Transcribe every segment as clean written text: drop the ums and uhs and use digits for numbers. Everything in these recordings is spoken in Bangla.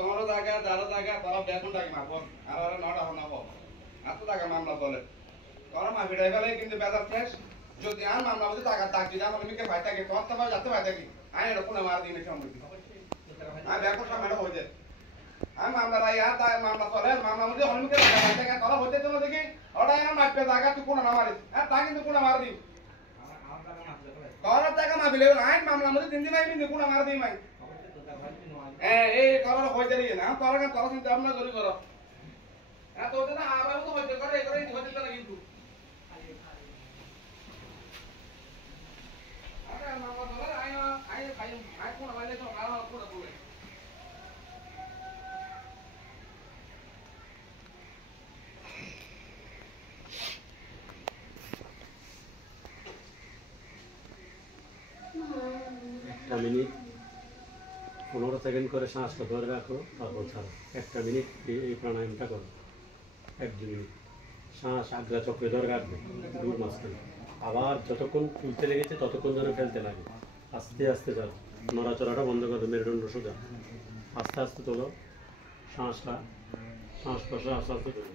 তোমারও জায়গা যারও জায়গা তারা বেতন টাকা মাপো আর নটা হনাবো এত টাকা মামলা বলে তোরা মাফি টাই ফেলে কিন্তু বেজার শেষ যদি আর মামলা বলতে টাকা ডাকি যা বলে মিকে ভাই থাকে তোর তো যাতে ভাই থাকি আমি এটা কোনো মার দিনে সম্মতি আমি বেতন সামনে হয়ে যায় আমি মামলা রাই আর তাই মামলা চলে মামলা মধ্যে হলমিকে ভাই থাকে তোরা হইতে তো দেখি ওটা এমন মাপে জায়গা তুই কোনো না মারিস হ্যাঁ তা কিন্তু কোনো মার দিই তোর টাকা মাফি লেগে আইন মামলা মধ্যে দিন দিন আমি কোনো মার দিই মাই এই করো হইতে দিই না তোরা কেন তোরা চিন্তা ভাবনা করি করো হ্যাঁ তো না আমরা তো হইতে করে এই করে হইতে না কিন্তু আরে মামা বলে আই কোন বাইরে তো কারা কোন বলে আমি সেকেন্ড করে শ্বাসটা ধরে রাখো, তারপর ছাড়ো। 1 মিনিট এই প্রাণায়ামটা করো, 1-2 মিনিট শ্বাস আগ্রা চক্রে ধরে রাখবে দূর মাঝখানে। আবার যতক্ষণ তুলতে লেগেছে ততক্ষণ যেন ফেলতে লাগে। আস্তে আস্তে যাও, নড়াচড়াটা বন্ধ করবে, মেরুদণ্ড সোজা। আস্তে আস্তে তোলো শ্বাসটা, শ্বাস প্রশ্বাস আস্তে আস্তে তোলো।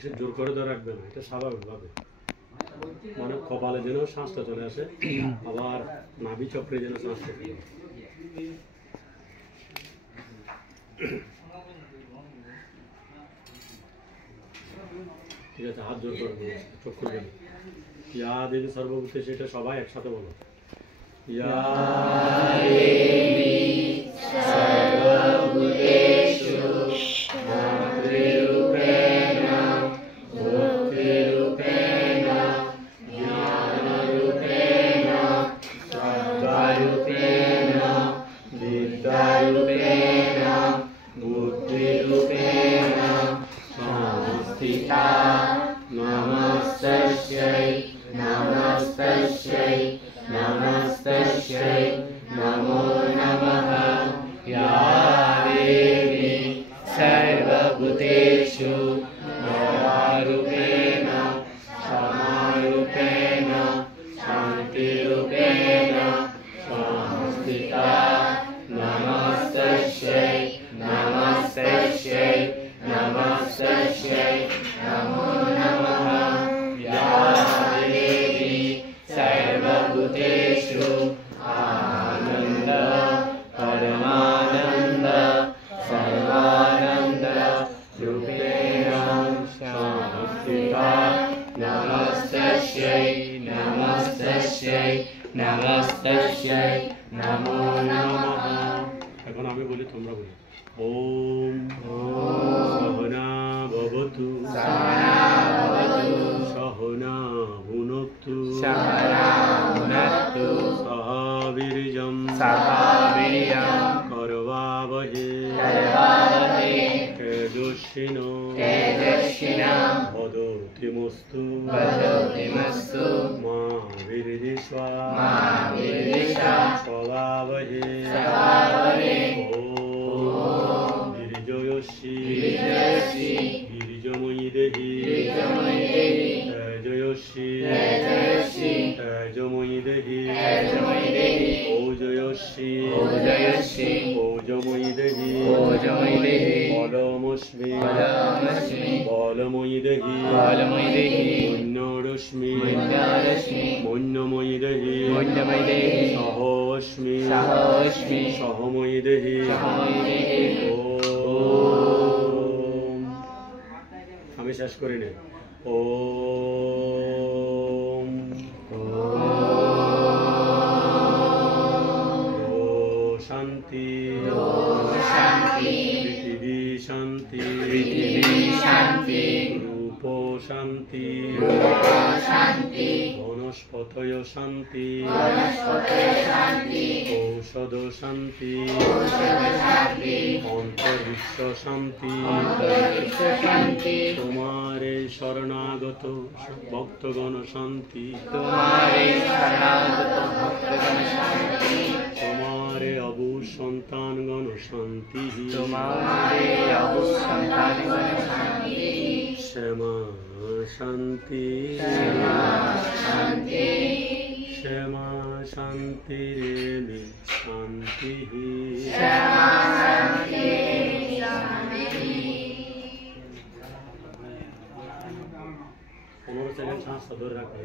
সে জোর করে ধরে রাখবে না, এটা স্বাভাবিকভাবে, মানে কপালে যেন শ্বাসটা চলে আসে, আবার নাভি চক্রে যেন শ্বাসটা চলে আসে। ঠিক আছে, হাত জোর করে বলো, চোখ খুলবে না। ইয়া দেবী সর্বভূতে, সেটা সবাই একসাথে বলো। ইয়া দেবী সর্বভূতেষু মাতৃরূপেণ ভক্তিরূপেণ জ্ঞানরূপেণ সদ্ভারূপেণ বিদ্যারূপেণ বুদ্ধিরূপেণ সংস্থিতা। নমস্তস্यै নমস্তস্यै নমস্তস্यै নমো নমঃ। या देवी सर्वभूतेषु रूपेण समारूपेण शान्तिरूपेण संस्थिता। नमस्तस्यै नमस्तस्यै नमस्तस्यै नमो नमः। या देवी सर्वभूतेषु आनन्द परमानन्द सर्वानन्द रूपेण संस्थिता। नमस्तस्यै नमस्तस्यै नमस्तस्यै नमो नमः। এখন আমি বলি, তোমরা বলি। ওম सहना भवतु सहना भुनक्तु सह वीर्यं करवावहे तेजस्विनो वदोतिमस्तु मा विद्विषा स्वभावहे। ओम वीर्ययस्यि वीर्यमयि देहि तेजस्यि तेजमयि देहि ओजस्यि ओजमयि देहि बलमस्मि बलमयि देहि मन्योरस्मि मन्यमयि देहि सहस्मि सहमयि देहि। ओम আমি শেষ করি না। ওম শান্তি পৃথিবী শান্তি রূপ শান্তি বনস্পতয় শান্তি ঔষধ শান্তি অন্তরিক্ষ শান্তি। তোমারে শরণাগত ভক্তগণ শান্তি তোমারে অবু সন্তানগণ শান্তি শ্যামা শান্তি শ্যামা শান্তি রে শান্তি। 15 সেকেন্ড শ্বাস ধরে রাখো।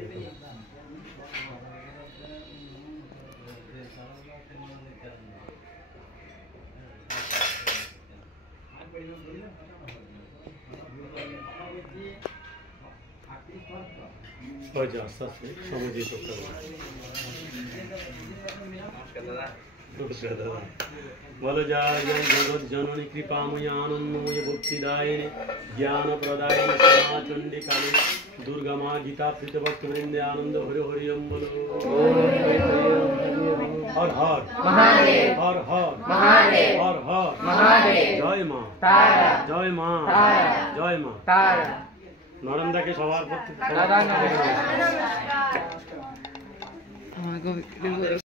সহজে আস্তে আস্তে সমুদ্রে করতে হবে। বলো জয় জয় জগৎ জননী কৃপাময়ী আনন্দময়ী ভক্তিদায়িনী জ্ঞান প্রদায়িনী শ্যামা চণ্ডিকালী দুর্গা মা গীতা প্রীত ভক্ত বৃন্দে আনন্দ হরি হরি ওম বলো। হর হর মহাদেব হর হর মহাদেব হর হর মহাদেব জয় মা তারা জয় মা তারা জয় মা তারা নরেন্দাকে সবার প্রতি দাদা নমস্কার